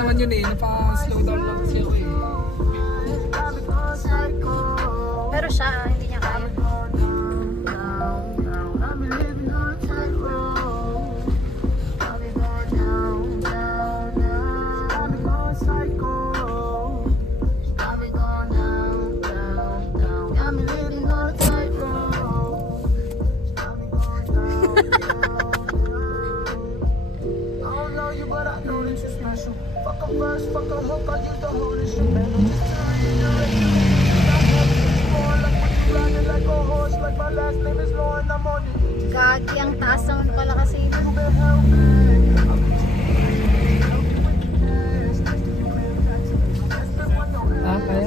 naman yun eh. Napa-slow down lang kasi ako eh. Pero siya, hindi niya kaya. Gagi, ang taas naman pala kasi. Ah, kaya?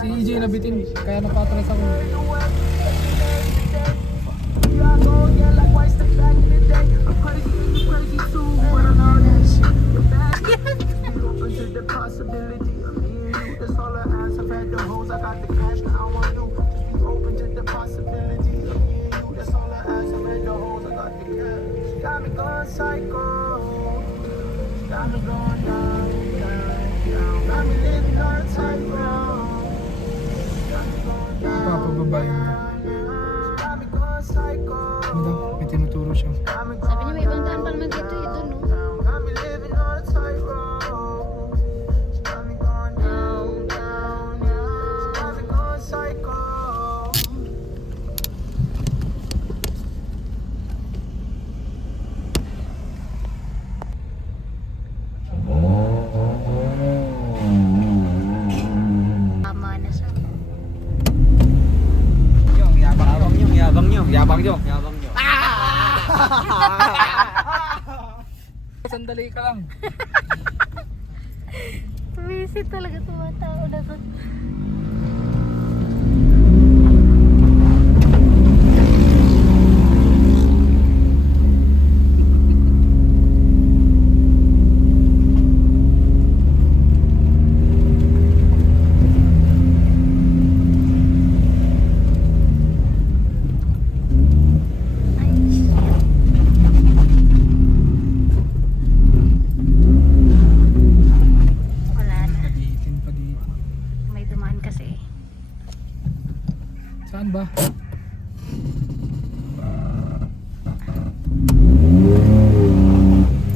Si EJ nabitin, kaya napatras ako. Papababayin niya. Ano? May tinuturo siya. Sabi niya may ibang daan pa naman dito eh, dun no? Tama na siya. Yabang nyo. Sandali ka lang. Visit talaga itong tao na to. Paditin pa dito. May dumaan kasi. Saan ba?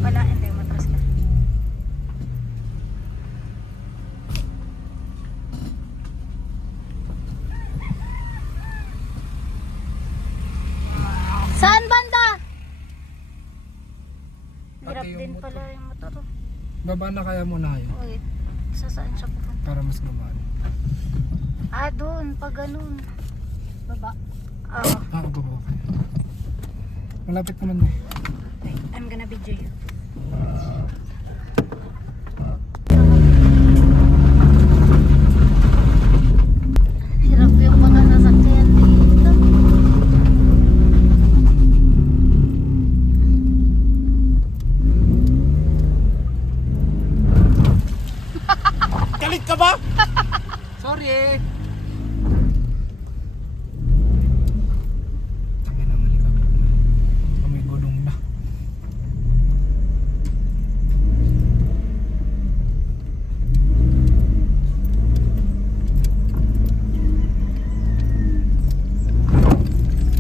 Wala, hindi. Matras ka. Saan banda? Hirap Pati yung din motor. pala yung motor. Baba na kaya muna yun Wait, saan siya pupunta? para mas gumaan. Ah, doon. Pag ganun. Baba. Ah, Ah, baba. Malapit naman na eh. wait, I'm gonna video you. Hirap yung mga nasakyan dito. Galit ka ba? Sorry! Tangin na malikap. May gulong na.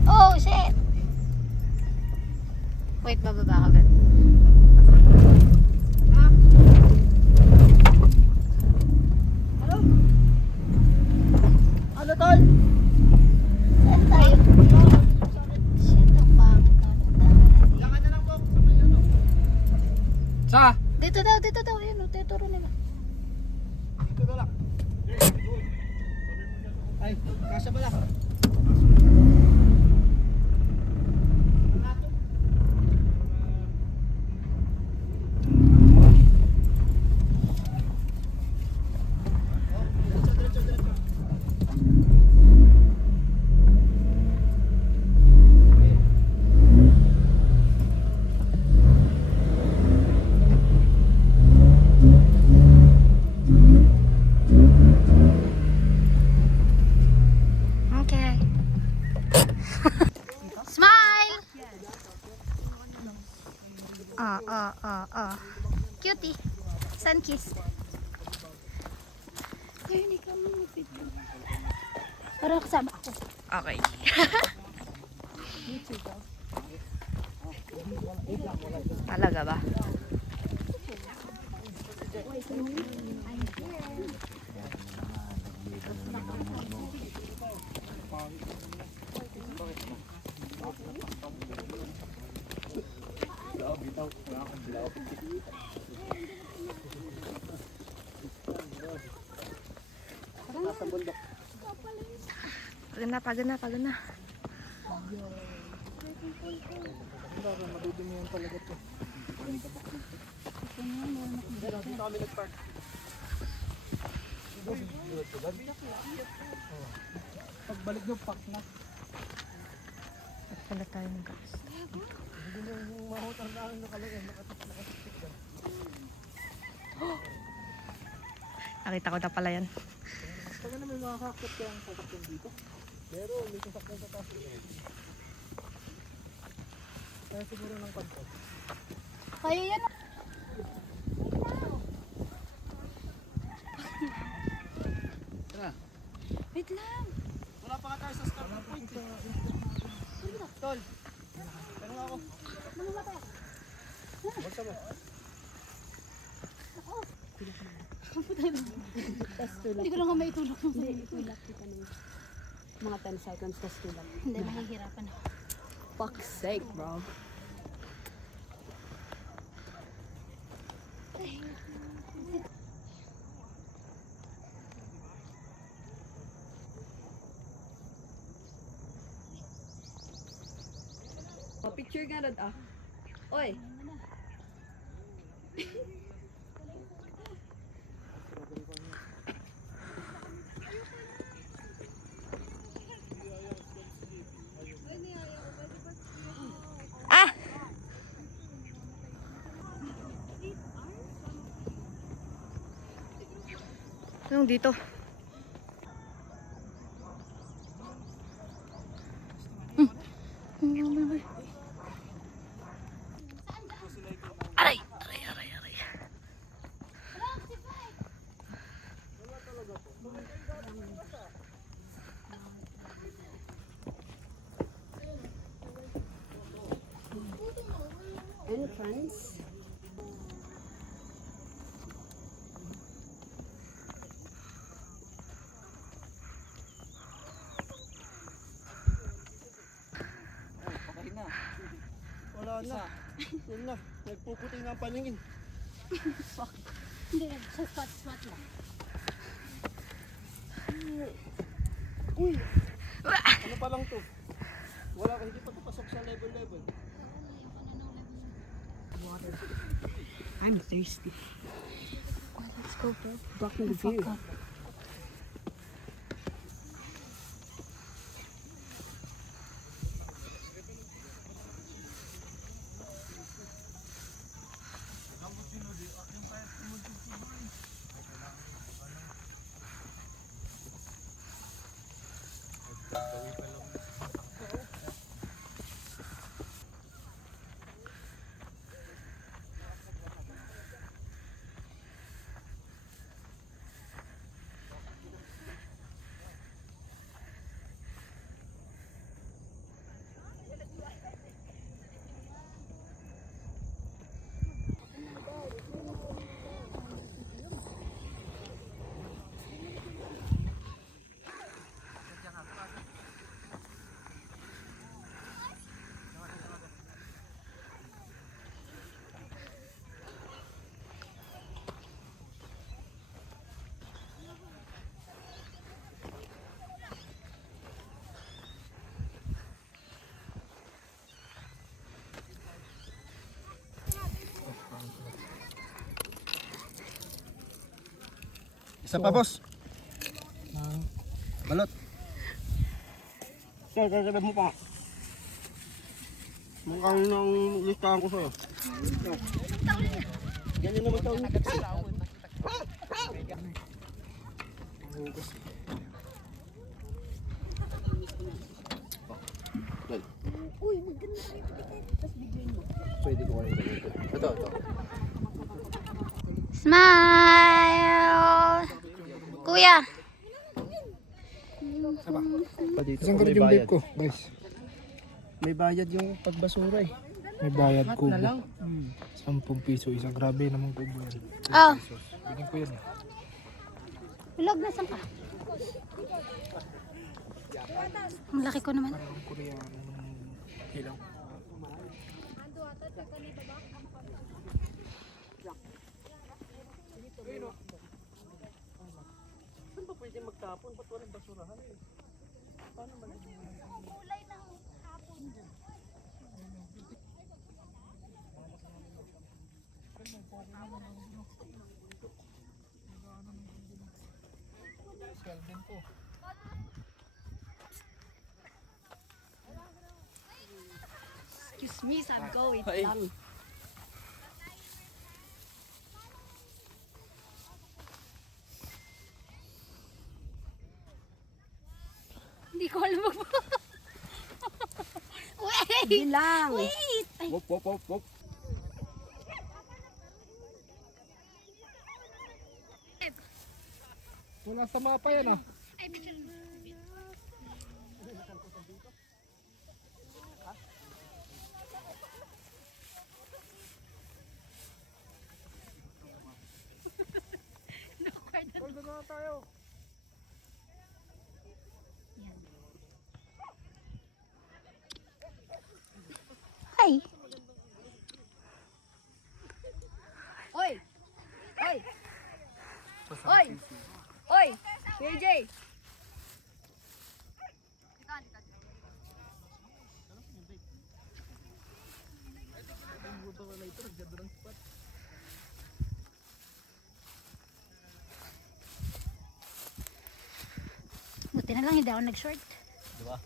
Oh, shit! Wait, bababa ka ba? Ano tol? Saan tayo? Shit, ang pangit. Lakad na lang po. Sabay na to. Sa? Dito daw. Ayun, tuturo nila. Dito na lang. Ay, kasya ba lang? Okay. Smile! Cutie. Sun kiss. Ayun, ikaw mo mag-video. Para kasama ako. Okay. Talaga ba? Pagod na. Madudumi yan talaga to. Dito kami nag-park. Pagbalik nyo, pack na. Pala tayo ng gas. Nakita ko na pala yan. Pag ano may makakakot kaya ang sasakyan dito? Meron, may sasakyan sa taas. Kaya siguro ng pagpag. Kaya yan. Tara. Wait lang. Wala pa nga tayo sa starting point. Tol. Pero nga ako. Basta mo. Hindi ko lang nga maitulog. Hindi, tulak kita ng mga 10 seconds, tas tulak. Hindi, mahihirapan ako. Fuck's sake, bro. Picture nga rin ah. Oy! Anong dito? Aray! Entrance. Wala na. Yun na. Nagpuputi na ang paningin. Hindi, sa spot lang. Uy! Ano pa lang to? Wala ka, hindi pa ito pasok sa level. I'm thirsty. Let's go, bro. Block me the view. Isa pa, boss. Balot. Kaya mo pa. Mukhang nang listahan ko sa'yo. Ganyan naman taon. Uy, maganda tayo. Tapos bigyan mo. Pwede ko kayo ganito. Ito. Smile! Kuya! Isang karat yung vape ko, guys. May bayad yung pagbasura eh. May bayad Mat kubo. na lang. 10 piso isang. Grabe naman kubo yan. Oh, Bigyan ko yan. vlog na saan ka? Ang laki ko naman. Parang Koreano ng ilaw. Saan ba pwede magtapon? Ba't walang basurahan eh? Paano ba? Kelvin ko. Excuse me, sabi ko, wait Ay. lang. Hindi ko alam mag- Wait! Hindi lang. Wait! Ay, Wop, wop, wop, wop. Wala sa mapa yan ah. ay, picture. Tol, doon na tayo. Hi! Oy! Oy! Oy! Oy! KJ! Buti na lang hindi ako nag-short. Diba?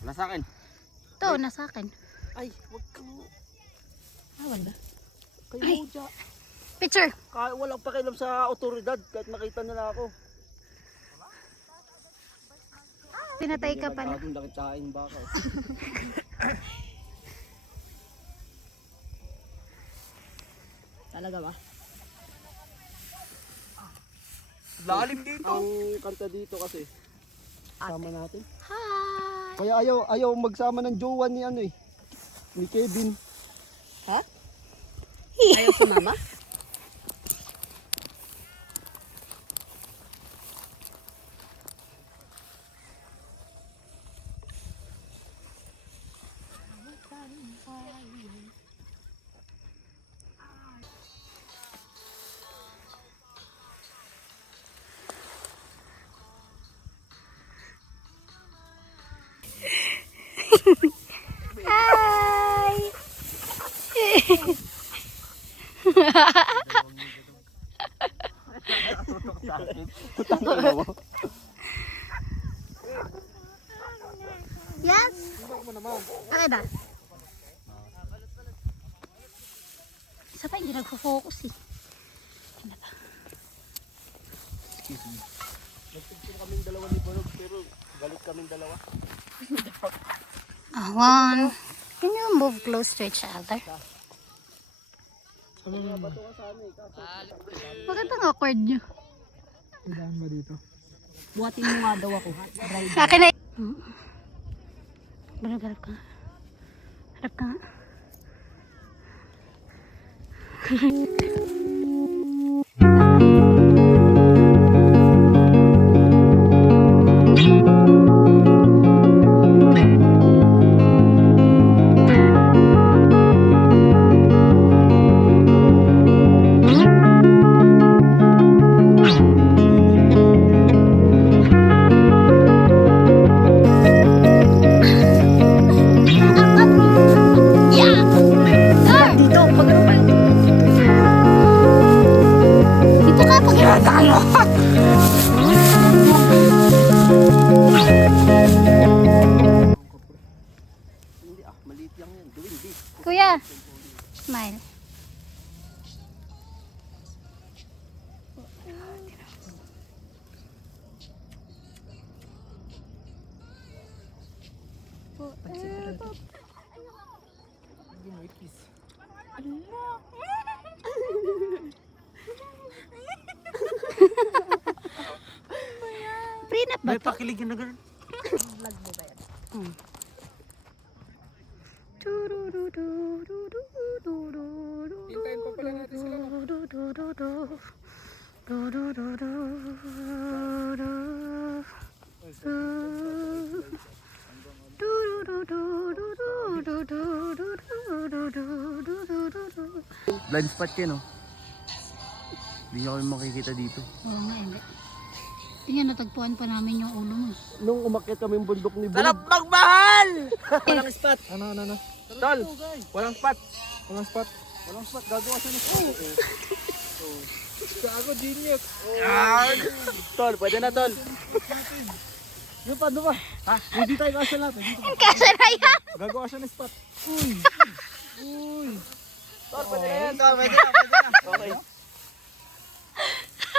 Wala sa akin. Ito, nasa akin. Ay, wag kang... Awal ba? Kayo Ay. mo dyan. Picture! Walang pakialam sa otoridad kahit makita nila ako. Pinatay ka pala. Nagkakadong lakit sa aking baka. Talaga ba? Lalim dito. Ang kanta dito kasi. Sama natin. Hi! Kaya ayaw magsama ng jowa ni ano eh. Ni Kevin. Ayaw sumama? Hi! Yes? Okay ba? Isa pa hindi nagfo-focus eh. Ano ba? Nagpicture kaming dalawa ni Balog pero galit kaming dalawa. One. Can you move close to each other? Magandang awkward nyo. Kailangan ba dito? Buhatin mo nga daw ako. Akin na. Harap ka nga. Harap ka nga. Dito ka, pag-iratan mo. Hindi maliit lang yan. Gawin big. Kuya, smile. Hindi mo i-kiss. May pakilig na gano'n. Vlog mo ba yan? Hintayin pa pala natin sila. Blind spot yun, oh. Hindi nyo kami makikita dito. Oo nga, hindi. Tingnan, natagpuan pa namin yung ulo mo. Nung umakyat kami yung bundok ni Bulog. Sarap magmahal! Walang spot. Ano? Tol, walang spot. Walang spot. Walang spot. Gagawa siya ng spot. Gago, genius. Tol, pwede na, Tol. Yung paano ba? Ha? Hindi tayo kasya lahat. Kasarayan! Gagawa siya ng spot. Uy. Tol, pwede na yan. Tol, pwede na. Okay.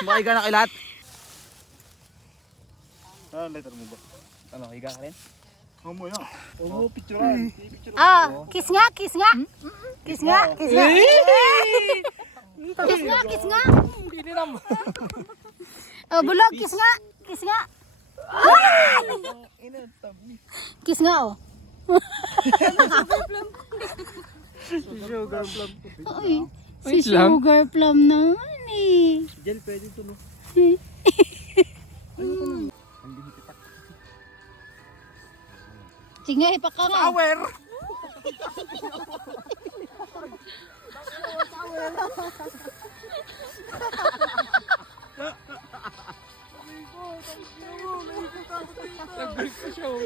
Sumakay ka na kay lahat. Ano, letter mo ba? Ano, higa ka rin? Oo mo yan. Oo mo, picturean. Ah, kiss nga. Kiss nga. Kiss nga. Kiss nga. Hindi naman. Oh, bulog, kiss nga. Kiss nga. Kiss nga, oh. Sugar plum. Uy, si Sugar Plum naman eh. Gel, pwede ito, no? Sige, ipak ka nga. Power! Nag-break sa show.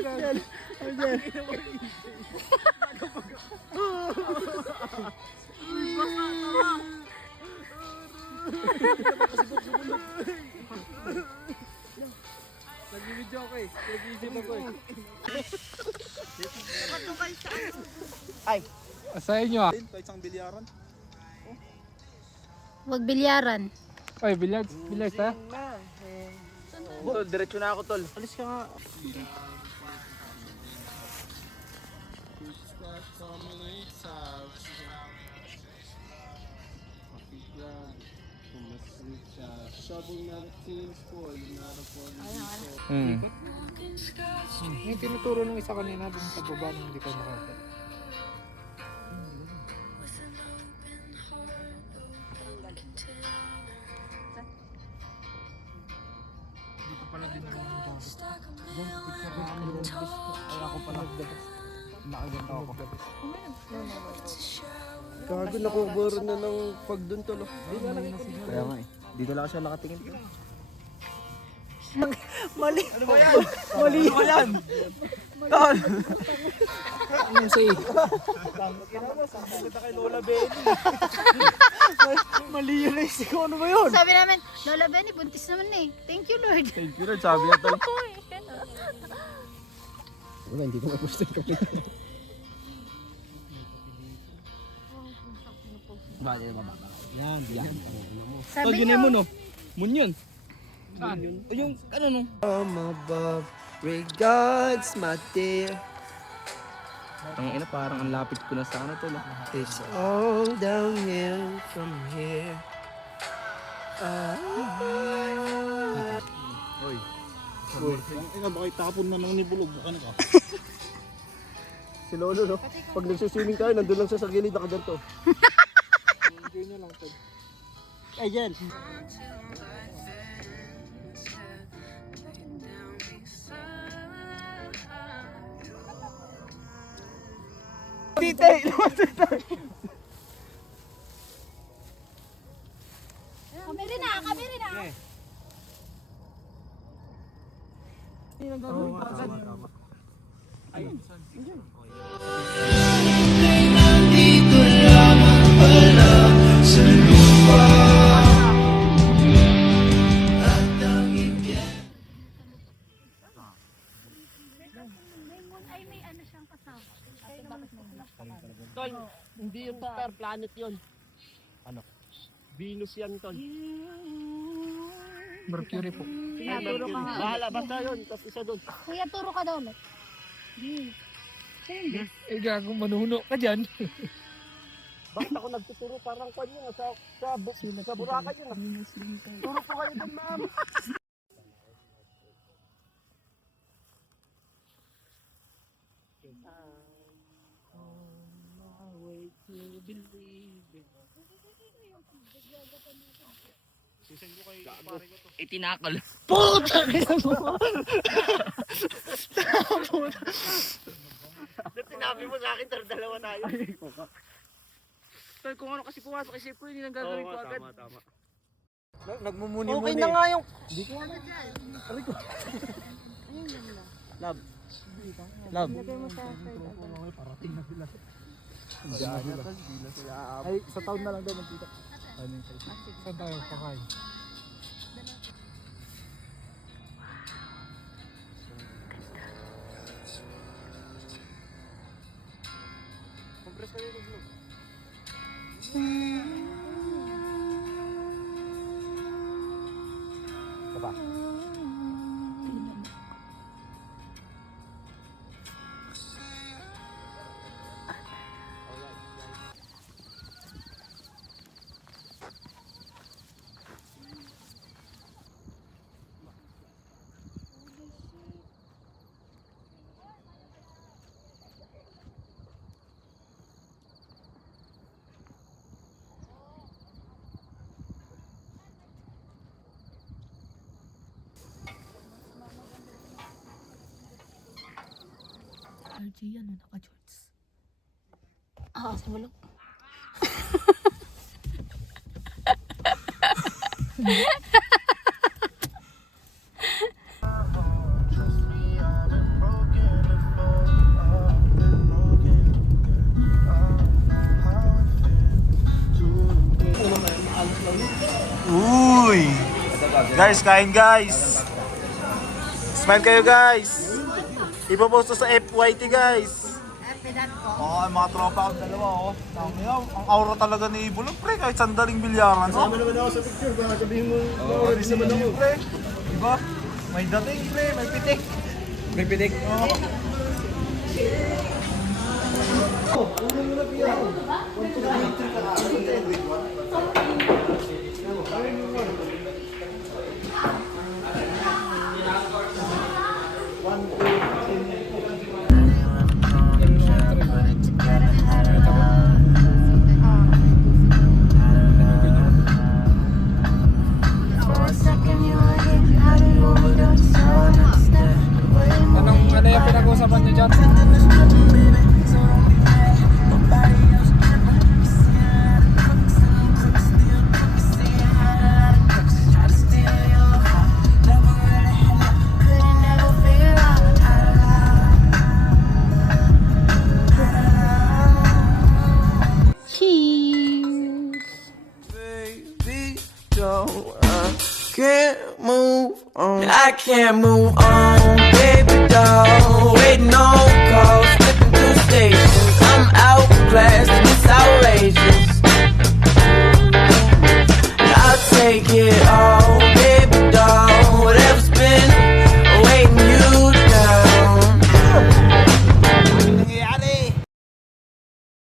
Nag-video ako eh. Nag-isip ako eh. Sa inyo ah. Kahit isang bilyaran. Huwag bilyaran. Oy, billiards. Billiards ha? Tol, diretso na ako, Tol. Alis ka nga. Yung tinuturo ng isa kanina dun sa baba nung hindi ko nakakita. Dito pala din yung Ay, ako pala. Nakaganda ako. Gago, nakuburo na ng pag dun, Tol. Kaya nga eh. Dito lang siya nakatingin. Mali. Ano ba yan? Mali. Ano ba yan? Tol. Anong say? Kita kay Lola Benny. Mali yun eh. Siko, ano ba yun? Sabi namin, Lola Benny, buntis naman eh. Thank you, Lord. Thank you, Lord. Sabi niya, Tol. Wala, hindi ko na-post yung kapit. Bakit yung mababa? Yan, yan. Sabi Tol, yun niyo, mo, no? Moon yun. Saan? Yung, ano, no? From above, regards, my dear. Ang ina, parang ang lapit ko na sa ano, Tol. It's all downhill from here. Hoy. Ang ina, baka itapon na ng nibulog. Baka ka. Si Lolo, no? Pag nagsuswimming tayo, nandun lang siya sa gilid, nakaganto. Enjoy nyo lang, Tol. Ay, Jen. Tite! Kameri na, kameri na. Ay, may ano siyang kasama. Tol, hindi yung star planet yun. Ano? Venus yan, Tol. Mercury po. Kuya, turo ka nga. Bahala, basta yun. Tapos isa doon. Kuya, turo ka daw ulit. Eh, gago, manuno ka dyan. Basta ako nagtuturo parang kwan yun. Sa Boracay yun. Turo po kayo doon, ma'am. Itinakal. Sinabi mo sa akin, dalawa tayo. Kung ano kasi pumasok isip ko, hindi nang gagawin ko agad. Tama. Nagmumuni-muni. Okay na nga yung... Lab. Lab. Ay, sa taon na lang daw magkita. Saan tayo kakain? Compress ka rin yung vlog. Diba? RG yan, naka-shorts. Ah, sa bulok. Uy! Guys, kain guys! Smile kayo guys! Ipopost to sa FYT guys! Oo, ang mga tropa ko dalawa oh. Ang aura talaga ni Ibulog pre, kahit sandaling bilyaran. Sama naman ako sa picture, baka sabihin mo, alis naman ako. Pre, diba? May dating pre, may pitik. May pitik. Oo. Ano yung pinag-uusapan niyo dyan? Baby, don't, I can't move on. I can't move on, baby, don't wait no call.